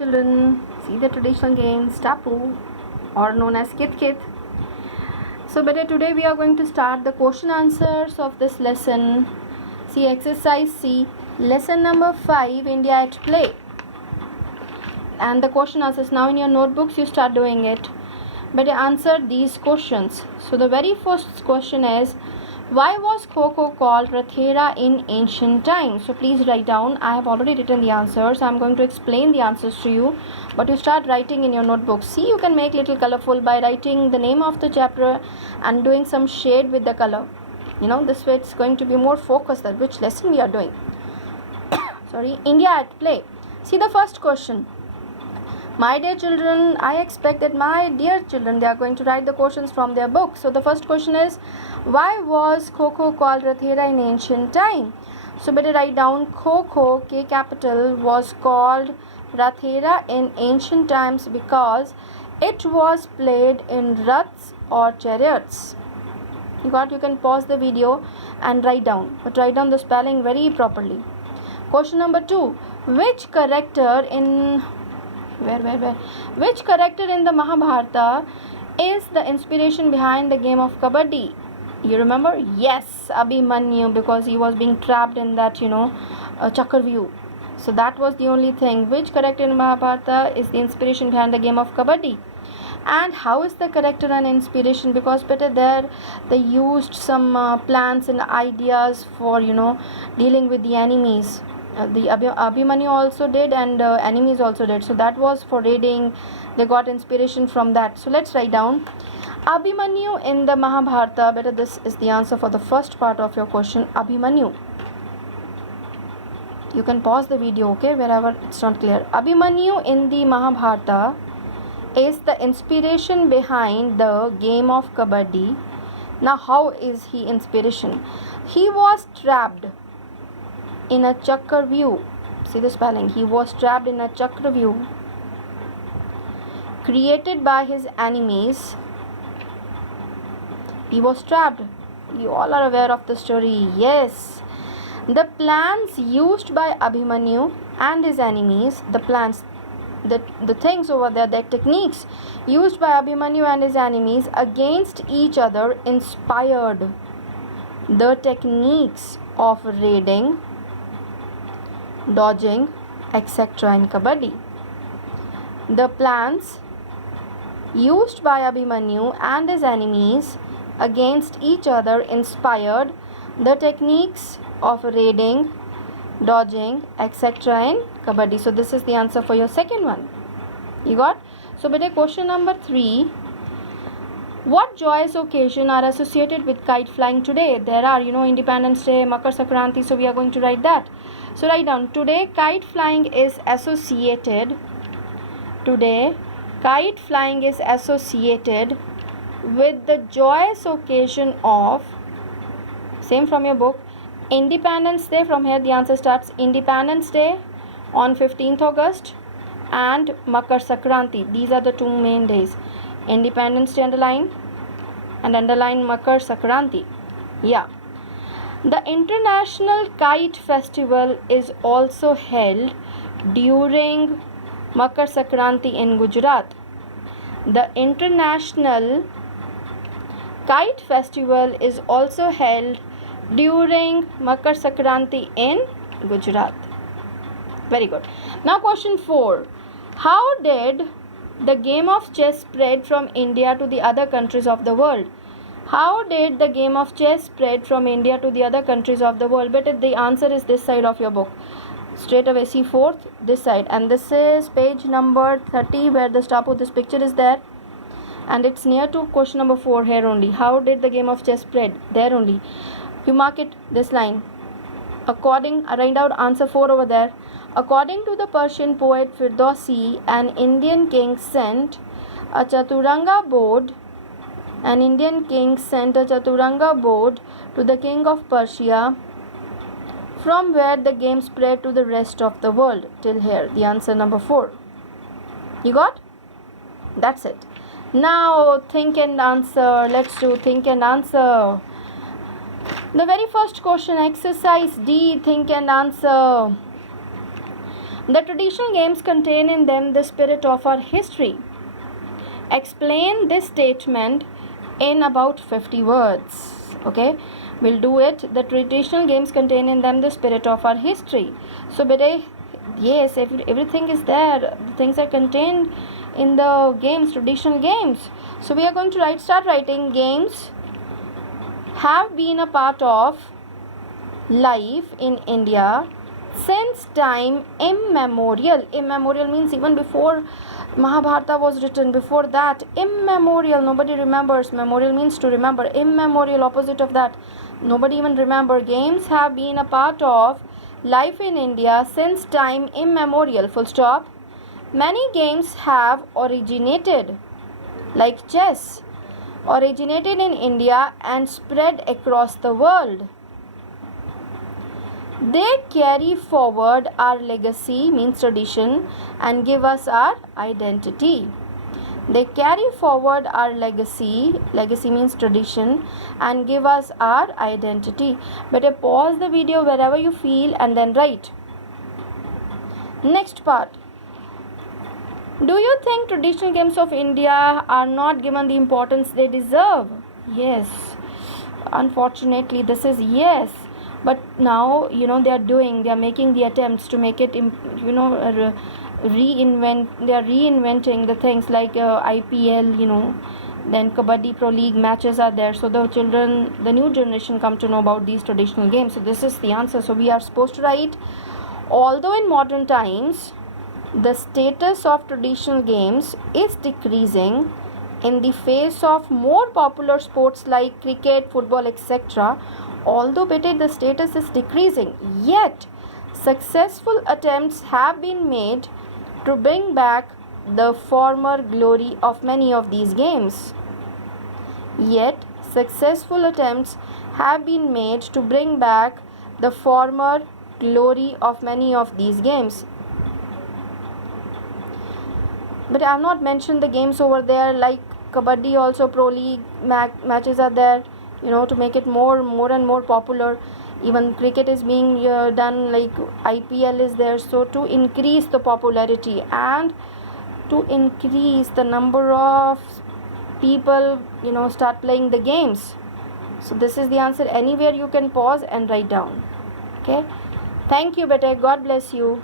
Children, see the traditional games Tapu or known as Kit Kit. So better today we are going to start the question answers of this lesson. See exercise C, lesson number 5, India at Play. And the question answers now in your notebooks, you start doing it. Better answer these questions. So the very first question is, why was Kho called Rathera in ancient times? So please write down. I have already written the answers. I am going to explain the answers to you. But you start writing in your notebook. See, you can make little colorful by writing the name of the chapter and doing some shade with the color. This way it's going to be more focused at which lesson we are doing. Sorry, India at Play. See the first question. My dear children, I expect that my dear children, they are going to write the questions from their book. So the first question is, why was Kho called Rathera in ancient time? So better write down Kho, K capital, was called Rathera in ancient times because it was played in raths or chariots. You can pause the video and write down, but write down the spelling very properly. Question number 2, which character in Which character in the Mahabharata is the inspiration behind the game of Kabaddi? You remember? Yes, Abhimanyu, because he was being trapped in that, Chakravyuh. So that was the only thing. Which character in Mahabharata is the inspiration behind the game of Kabaddi? And how is the character an inspiration? Because there they used some plans and ideas for, dealing with the enemies. The Abhimanyu also did, and enemies also did. So that was for raiding. They got inspiration from that. So let's write down Abhimanyu in the Mahabharata. This is the answer for the first part of your question. Abhimanyu. You can pause the video, okay, wherever it's not clear. Abhimanyu in the Mahabharata is the inspiration behind the game of Kabaddi. Now how is he inspiration? He was trapped in a Chakravyuh. See the spelling. He was trapped in a Chakravyuh created by his enemies. He was trapped. You all are aware of the story. Yes. The plans used by Abhimanyu and his enemies, the things over there, the techniques used by Abhimanyu and his enemies against each other inspired the techniques of raiding, dodging, etc. in Kabaddi. The plans used by Abhimanyu and his enemies against each other inspired the techniques of raiding, dodging, etc. in Kabaddi. So this is the answer for your second one. You got? So question number 3. What joyous occasion are associated with kite flying today? There are, Independence Day, Makar Sankranti, so we are going to write that. So write down, today kite flying is associated with the joyous occasion of, same from your book, Independence Day. From here the answer starts. Independence Day on 15th August and Makar Sankranti. These are the two main days. Independence Day underline and underline Makar Sankranti. Yeah. The International Kite Festival is also held during Makar Sankranti in Gujarat. The International Kite Festival is also held during Makar Sankranti in Gujarat. Very good. Now question 4. How did the game of chess spread from India to the other countries of the world? How did the game of chess spread from India to the other countries of the world? But the answer is this side of your book. Straight away, see fourth, this side. And this is page number 30 where the stop of this picture is there. And it's near to question number 4 here only. How did the game of chess spread? There only. You mark it, this line. Write out answer 4 over there. According to the Persian poet Firdausi, an Indian king sent a Chaturanga board to the king of Persia, from where the game spread to the rest of the world. Till here, the answer number 4. You got? That's it. Now think and answer. Let's do think and answer. The very first question, exercise D, think and answer. The traditional games contain in them the spirit of our history. Explain this statement in about 50 words. Okay, we'll do it. The traditional games contain in them the spirit of our history. So beta, yes, everything is there. The things are contained in the games, traditional games. So we are going to start writing. Games have been a part of life in India since time immemorial. Immemorial means even before Mahabharata was written, before that. Immemorial, nobody remembers. Memorial means to remember. Immemorial, opposite of that, nobody even remember. Games have been a part of life in India since time immemorial, full stop. Many games have originated, like chess, originated in India and spread across the world. They carry forward our legacy, means tradition, and give us our identity. They carry forward our legacy means tradition, and give us our identity. Better pause the video wherever you feel and then write. Next part. Do you think traditional games of India are not given the importance they deserve? Yes. Unfortunately, this is yes. But now, they are making the attempts to make it, reinvent. They are reinventing the things like IPL, then Kabaddi Pro League matches are there. So the new generation come to know about these traditional games. So this is the answer. So we are supposed to write, although in modern times, the status of traditional games is decreasing in the face of more popular sports like cricket, football, etc. Although the status is decreasing, yet successful attempts have been made to bring back the former glory of many of these games. Yet successful attempts have been made to bring back the former glory of many of these games. But I have not mentioned the games over there, like Kabaddi also, Pro League matches are there, to make it more and more popular. Even cricket is being done, like IPL is there. So to increase the popularity and to increase the number of people, start playing the games. So this is the answer. Anywhere you can pause and write down. Okay, thank you beta, God bless you.